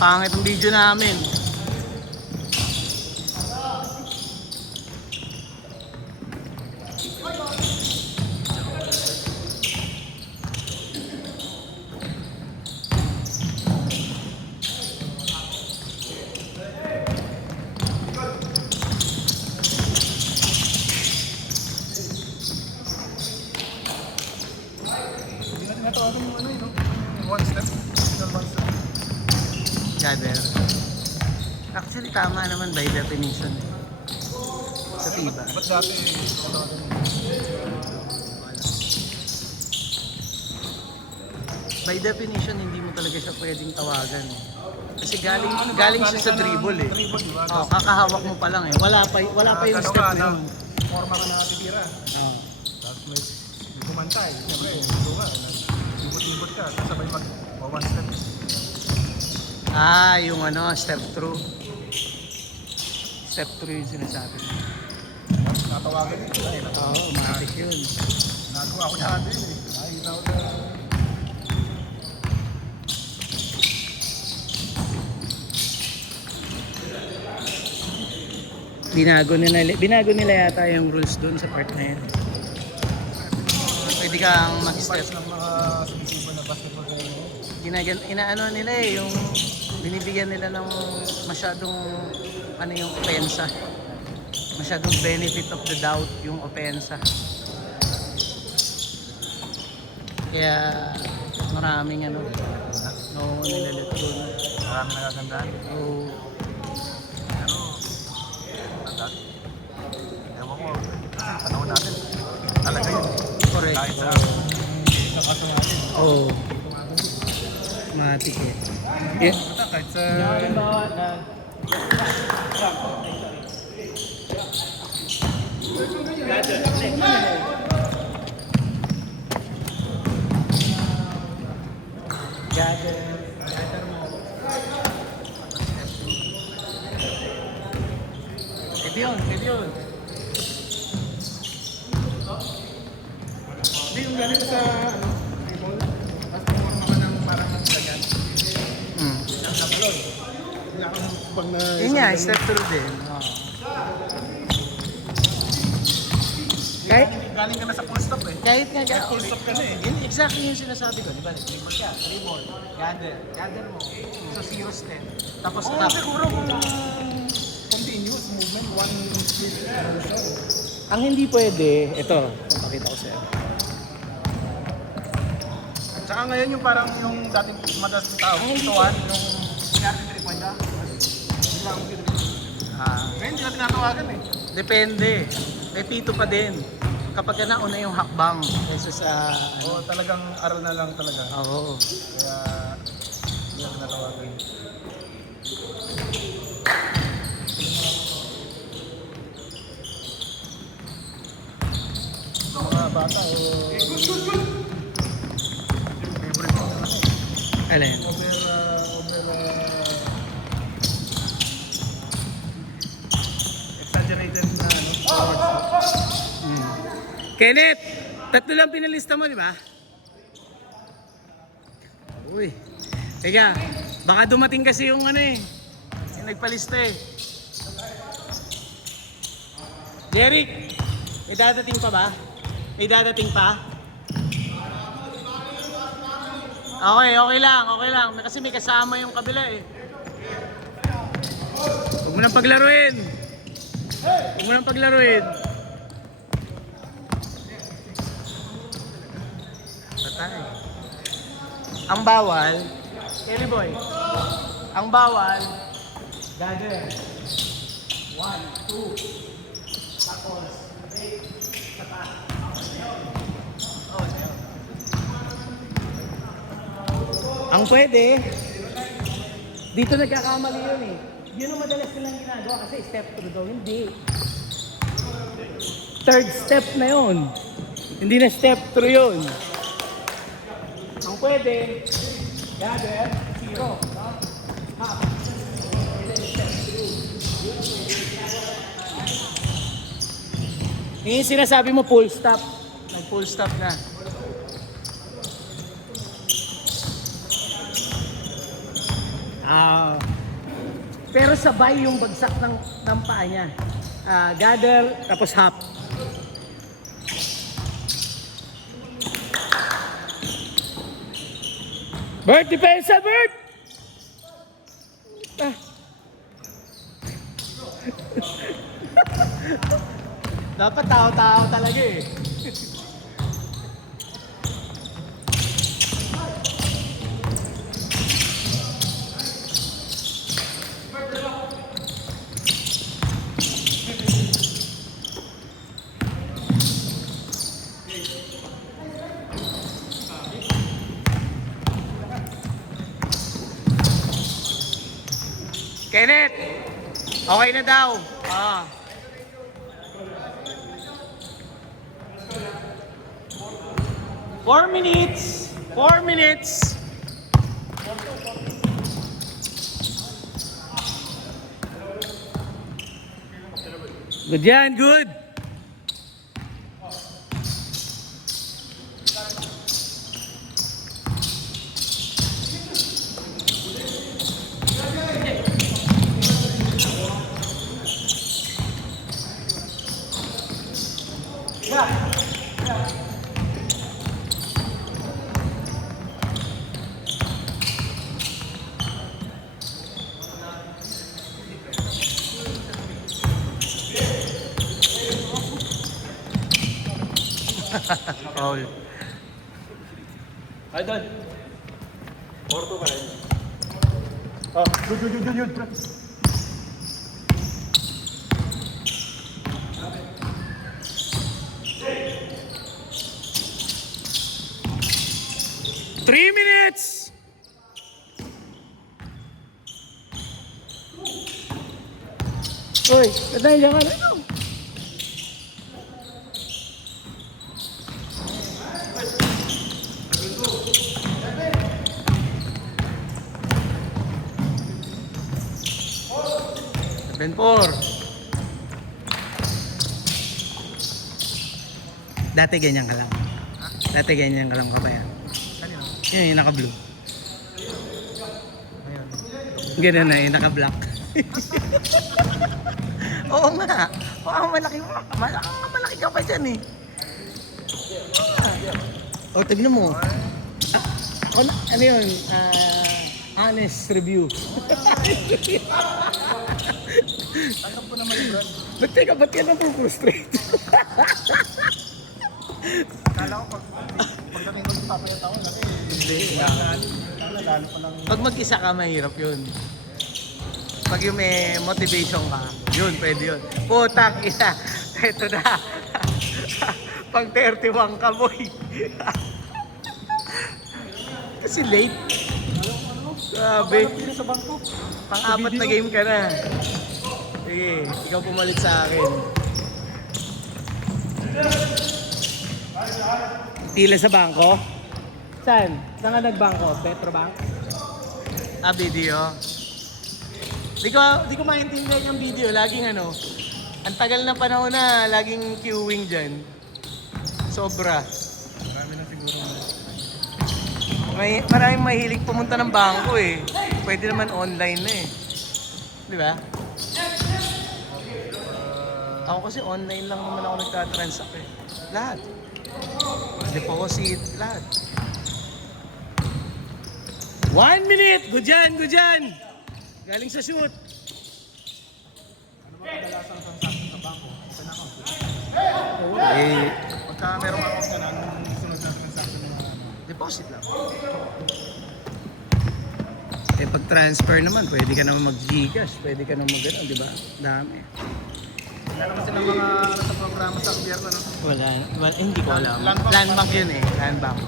Pangit ang video namin. One step. Gather. Actually, tama naman by definition. Sa tiba. Ba't dati? By definition, hindi mo talaga siya pwedeng tawagan. Kasi galing siya sa dribble eh. Dribble, di ba? Oh, kakahawak mo pa lang eh. Wala pa yung step na yun. Forma ka na natitira. Oh. Tapos may kumanta eh. Siyempre, dito ka. Ibot-ibot ka. Sabay one step. Ah, yung ano, step through. Step through yung sinasabi. Tapos natawagan yun. Oo, matik yun. Nagawa ko lahat yun eh. Nakikita ko na. Binago nila yata yung rules doon sa part na yan. Pwede kang mag-step. Ng mga sumisiba na basketball player. Inaano nila eh, yung binibigyan nila ng masyadong ano yung opensa. Masyadong benefit of the doubt yung opensa. Kaya maraming ano, nilalit doon. Maraming nagagandaan. So, Ewan ko, panahon natin. Talaga yun. correct. Kahit sa kaso natin. Oh. Matik eh. Yeah. Kahit sa... Pwede yun. Hindi yung galing sa table. Tapos pumunta ka ng parang lagan. Ang sablon. Hindi ako pag na... Yun nga, step through din. Oh. Galing ka na sa full stop eh. Kahit nga, Full stop ka na eh. yun, exactly yung sinasabi ko, di ba? Dribble ka, dribble, gather mo. So, zero step. Tapos, Oo, siguro kung continuous movement, one split motion. ang hindi pwede, ito, papakita ko sa'yo. At saka ngayon yung parang yung dating madalas ng tao, ituan, yung sinarting 3 point na. Hindi lang ang ngayon hindi na tinatawagan eh. Depende. May pito pa din. Kapag nauna yung hakbang kaysa sa... Oo, talagang aral na lang talaga. Oo. Kaya hindi na tinatawagan. Mga bata o... favorite ko naman eh. Alin? Exaggerated na words. Kenneth! Tatlo lang pinalista mo, di ba? Uy. Teka, baka dumating kasi yung ano eh. Yung nagpalista eh. Derek! May dadating pa ba? May dadating pa? Okay lang. Kasi may kasama yung kabila eh. Huwag mo nang paglaruin. Patay. Ang bawal, Kelly boy, ang bawal, gather. 1, 2, tapos, break, tata. Ang pwede, dito nagkakamali yun eh. Yun ang madalas nilang ginagawa kasi step through daw, hindi. Third step na yun. Hindi na step through yun. Ang pwede, gather, zero. Half. Step through. Yung sinasabi mo full stop. Nag-full stop na. Pero sabay yung bagsak ng paa niya. Gather, tapos hop. Bert, depensa, Bert! Dapat tao-tao talaga eh. Kenneth! Okay na daw. 4 minutes. 4 minutes. Good yan, good. Paul. Ay, doon. 4-2 pa rin. Oh, yun. 3 minutes. Uy, katay dyan ka na. Ben 4. Dati ganyan ka lang. Dati ganyan ka lang kabayan. Ano yun? Yan yung naka-blue. Ayun. Ganyan na yung naka-black. Oo nga. Malaki ka pa dyan eh. O, tignan mo. Ano yun? Honest review. Tanggap ko naman yung brand. Ba't ka na-frustrate? Kala ko pagdating ko sa papayat ako, laki. Hindi. Lalo pa lang. Pag mag-isa ka, mahirap yun. Pag yung may motivation ka, yun, pwede yun. Putang ina, eto na. Pang 31 ka, boy. Kasi late. Grabe. Sa bangko. Pang-apat na game ka na. Sige, ikaw pumalit sa akin. Pila sa bangko? Saan? Saan ka nagbangko? Petrobank? Video. Di ko maintindihan yung video. Laging ang tagal na panahon na laging queuing dyan. Sobra. Marami na siguro. Maraming mahilig pumunta ng bangko eh. Pwede naman online na eh. Di ba? Ako kasi online lang naman ako nagtatransact eh. Lahat. Deposit, lahat. 1 minute! Good yan! Galing sa shoot. Ano ba kadalasang transaction sa bangko? Isa na ako. Pagka merong account ka na, anong sunod na transaction na Deposit lang. Pag transfer naman, pwede ka naman mag-Gcash, pwede ka naman mag-ano, di ba? Dami. Meron kasi ng mga sa programa sa gobyerno, no? Wala, hindi ko alam. Land bank. Land bank yun eh, land bank.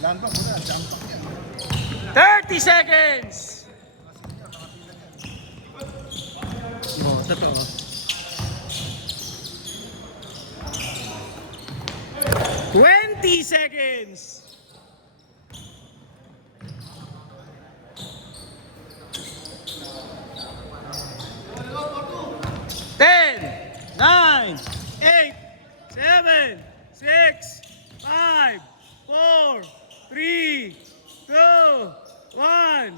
Land bank, wala, jump bank yan. 30 seconds! Oo, totoo. Twenty seconds! Ten, 9, 8, 7, 6, 5, 4, 3, 2, 1.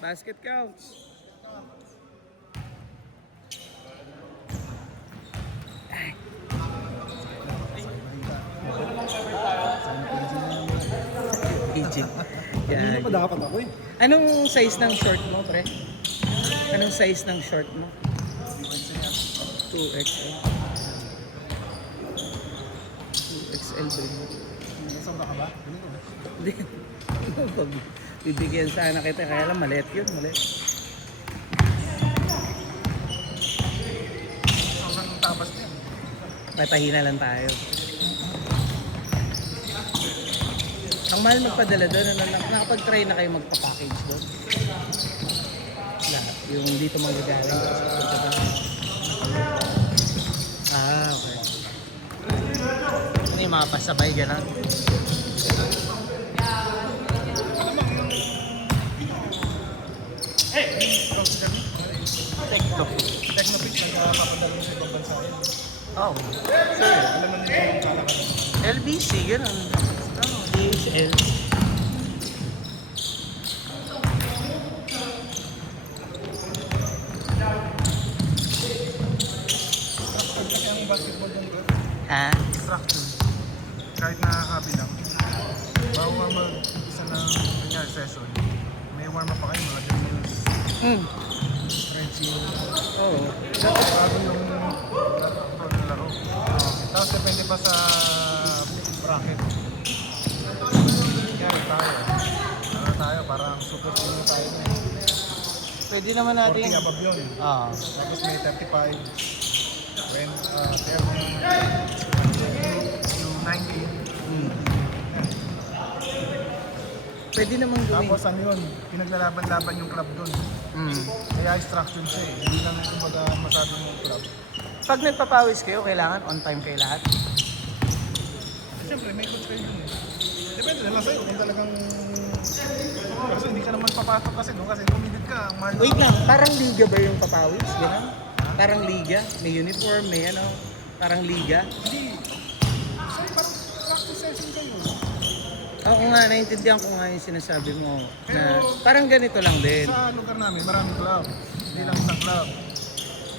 Basket counts. Egypt. Kanina Yan. pa dapat ako eh. Anong size ng short mo, pre? Anong size ng short mo? 2XL. 2XL ba yun? Nasamba ka ba? Hindi. Bibigyan sana kita, kaya lang maliit yun, maliit. Sobrang tabas niya. Patahina lang tayo. Ang mahal magpadala doon, nakapag-try na kayo magpa-package doon? Lahat, yung dito manggagaling. Ah, okay. Ano yung mga pasabay, gano'n? Technopix nagpapadala sa ibang bansa yun. Oh, sure. Alam mo nila yung kalakalan. LBC, gano'n. Oh, DHL. Kasi ang basketball doon bro, Ha? instruction. Kahit nakakabi lang. Bago ka mag-isa ng kunyari session, may warm up pa kayo mga 10 minutes. Stretching. Oo. Bago yung laro. Tapos depende pa sa bracket. Kaya tayo. Ano tayo, parang super senior tayo. Pwede naman natin. 40 above yun. Oo. Tapos may 35. When, 30. Yung 19. Pwede naman gawin. Tapos ano yun, pinaglalaban-laban yung club dun. Kaya instruction siya eh. Hindi lang kumbaga masyadong yung club. Pag nagpapawis kayo, kailangan on time kayo lahat. Siyempre, may coach kayo dun eh. Depende na lang sa'yo kung talagang... Kasi hindi ka naman papasok kasi no? Kasi kumidit ka, ang mahal. Wait lang, parang liga ba yung papawis? Ganun? Parang liga? May uniform, may ano? Parang liga? Hindi. Kasi parang practice session kayo. Oo nga, naiintindihan ko nga yung sinasabi mo. Na parang ganito lang din. Sa lugar namin, maraming club. Hindi lang isang club.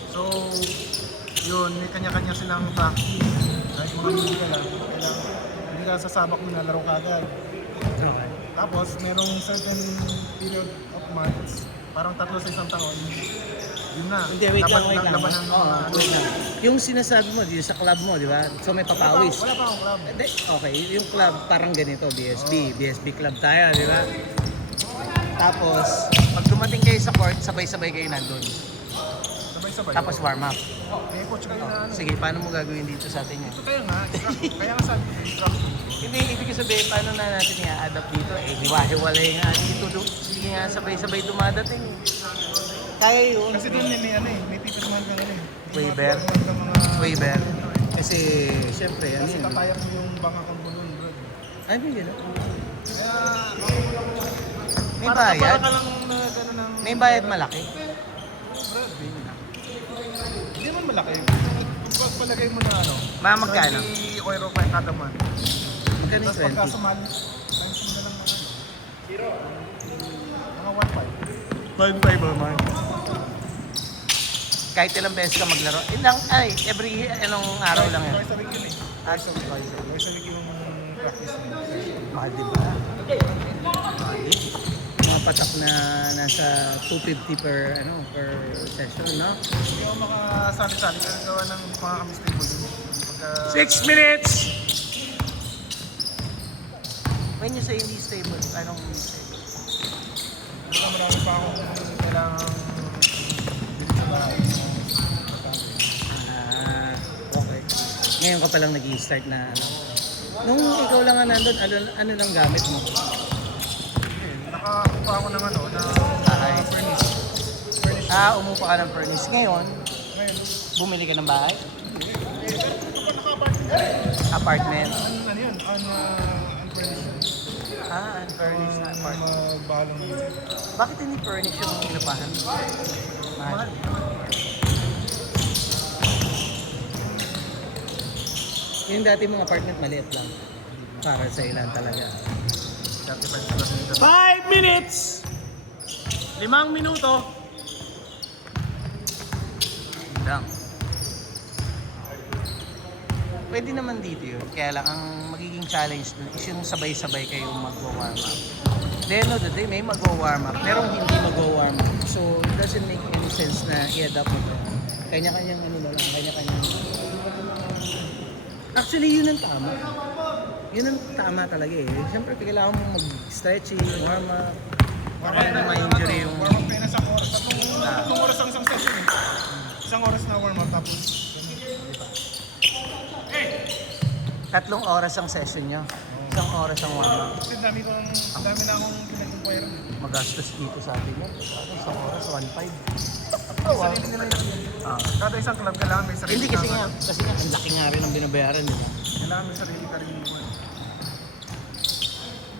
So, yun, may kanya-kanya silang practice. Kahit mga media lang, kailangan, hindi ka sasabak mo na laro kagad. Okay. Tapos, merong certain period of months, parang 3 sa isang taon, yun na. Hindi, wait lang, wait lang. Laban ng Oo, wait lang. Yung sinasabi mo, yung sa club mo, di ba? So may papawis. Wala pa akong club. Hindi, okay, yung club parang ganito, BSB. BSB club tayo, di ba? Tapos, pag dumating kayo sa court, sabay-sabay kayo nandun. Sabay-sabay. Tapos warm up. May coach kayo na ano. Sige, paano mo gagawin dito sa atin yan? Ito kaya nga, kaya nga sabi ko, instruction. Hindi, ibig sabihin, paano na natin i-adapt dito? Eh, hiwa-hiwalay nga dito. Sige nga, sabay-sabay dumadating. Kaya yun. Kasi doon may ano eh, may pipirmahan kang ano eh. May Waiver. mga pipirmahan kang mga... Waiver. Kasi, siyempre, ano Kasi yun? katayak mo yung banga kang bulon, bro. Ay, may gano'n. Kaya... May para bayad? ka lang na gano'n ng... May bayad malaki. Bro, hindi naman malaki. Pag palagay mo na ano, Magkano? 20 euro pa yung kada month. Magkano yung Tapos pagka 20? sumali, times mo na lang mga 1.5. 5 a month. Kahit ilang beses ka maglaro. Every anong araw lang yan. Twice a week yun eh. Twice a week yung practice mo. Mahal din ba? Mga patak na nasa 250 per session, no? Hindi ako makasali-sali kasi gawa ng mga kami-stable din. Pagka... 6 minutes! When you say hindi stable, anong hindi stable? Marami pa akong kailangan bilhin sa bahay. Ah, okay. Ngayon ka palang nag-i-start na nung ikaw lang nga nandun, ano lang gamit mo? Nakakuha ako ng ano, na Bahay. furnace. Umupa ka ng furnace. Ngayon, Ngayon, bumili ka ng bahay? naka-apartment. Apartment? Ano yun? Unfurnished. Unfurnished na apartment. Magbahalong na yun. Bakit hindi furnished yung inupahan? Mahal. Yung dati mong apartment maliit lang. Para sa ilan talaga. 35 plus dito. 5 minutes! 5 minuto. Lang. Pwede naman dito yun. Kaya lang, ang magiging challenge dun is yung sabay-sabay kayong mag-warm up. The end of the day, may mag-warm up. Merong hindi mag-warm up. So, it doesn't make any sense na i-adapt mo. Kanya-kanyang ano na lang, kanya-kanyang... Actually, yun ang tama. Yun ang tama talaga eh. Siyempre, kailangan mo mag-stretching, warm up. Para na ma-injury yung... Warm up kayo na isang oras. Tatlong oras ang isang session eh. Isang oras na warm up tapos... 3 oras ang session nyo. 1 oras ang warm up. Kasi dami na akong pinag-inquire. Magastos dito sa atin yun. 1 oras, 1.5. Sarili nila yun. Kada isang club kailangan may sarili. Hindi kasi nga, ang laki nga rin ang binabayaran nila. Kailangan may sarili ka rin.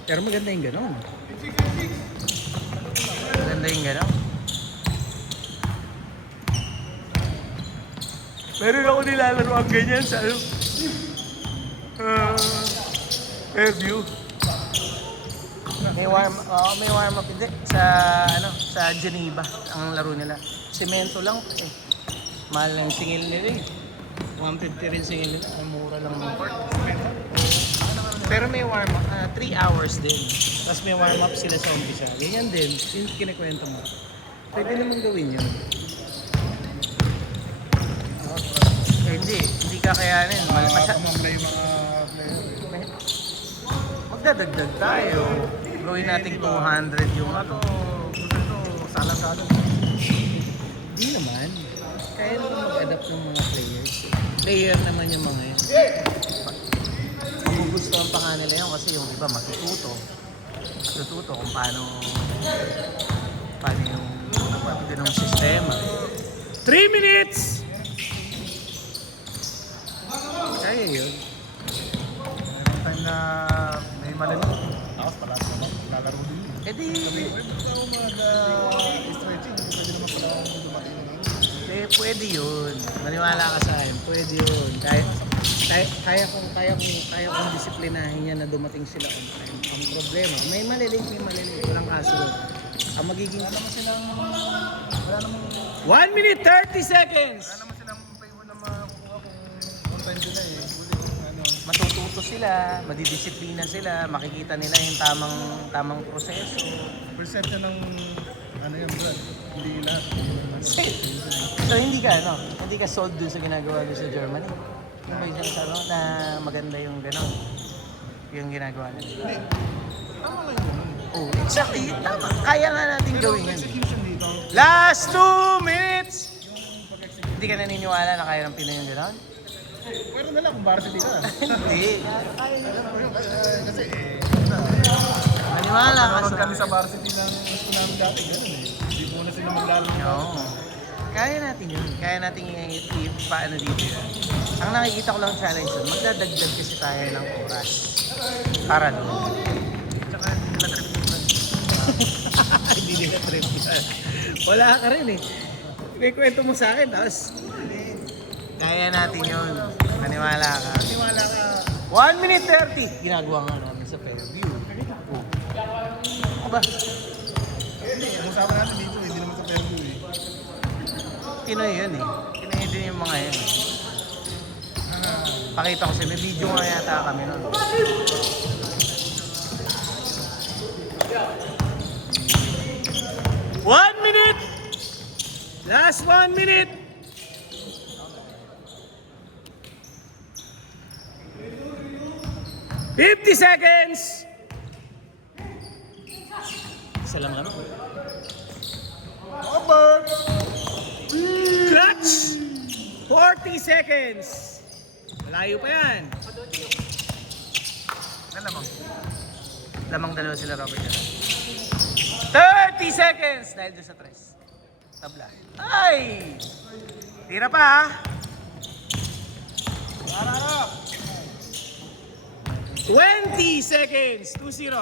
Pero maganda yung gano'n. Maganda yung gano'n. Meron ako nilalaro ang ganyan sa ano. Review. May warm up hindi sa ano sa Geneva ang laro nila. Semento lang eh. Mahal lang singil nila eh. 150 rin singil nila. Ang mura lang ng court. Pero may warm up 3 hours din. Tapos may warm up sila sa umpisa. Ganyan din, yung kinikwento mo. Pwede naman gawin yun. Hindi kakayanin. Kumamla yung mga player. Magdadagdag tayo. Gawin natin 200 yung ano. Ito, sala-sala. Hindi naman. Kaya naman mag-adapt ng mga players. Player naman yung mga yun. Magugustuhan pa nga nila yun kasi yung iba matututo kung paano yung ganong sistema. 3 minutes! Kaya yun. Meron time na may malalo. Tapos pala lalaro din. Eh di, Pwede ako mag-stretching. Pwede naman pala ako dumating na lang. pwede yun. Maniwala ka sa akin, pwede yun. Kaya kong disiplinahin yan na dumating sila on time. Ang problema, may malilink. Walang kaso. Ang magiging... Wala namang 1 minute 30 seconds! silang payment na makukuha kung on time sila eh. Ano, Matututo sila, madidisiplina sila, makikita nila yung tamang proseso. perception ng ano yan, Brad. Hindi lahat. So hindi ka sold dun sa ginagawa doon sa Germany. Yung ba yung sinasabi mo na maganda yung gano'n? Yung ginagawa nila. Hindi. Tama lang yun. Oh, exactly. Tama. Kaya nga natin Pero gawin yun. execution dito, Last 2 minutes! yung pag-execute. Hindi ka naniniwala na kaya ng Pinoy yung gano'n? Pwede na lang kung varsity ka. Hindi. Kasi Maniwala ka nanonood sa... kami sa varsity ng gusto namin dati. Ganun eh. Hindi muna sila maglalaro. Oo. Kaya natin yun. Kaya natin paano dito yun. Ang nakikita ko lang challenge yun, magdadagdag kasi tayo ng oras. Para doon. Tsaka hindi nila trip yung Brad. Hindi nila trip yan. Wala ka rin eh. May kwento mo sa akin, tapos... Kaya natin yun. Maniwala ka. Maniwala ka. 1 minute 30! Ginagawa nga namin sa Fairview. Oh. Ako ba? Hindi, ang usapan natin dito, hindi naman sa Fairview eh. Pinoy yun eh. Pinoy din yung mga yun. Pakita ko sa'yo, may video nga yata kami nun. One minute! Last 1 minute! $50 seconds! Isa lang ano? Over! Clutch! 40 seconds! Malayo pa yan. Alam mo, Lamang dalawa sila Robert. 30 seconds! Dahil doon sa tres. Tabla. Ay! Tira pa ha! para! 20 seconds! 2-0.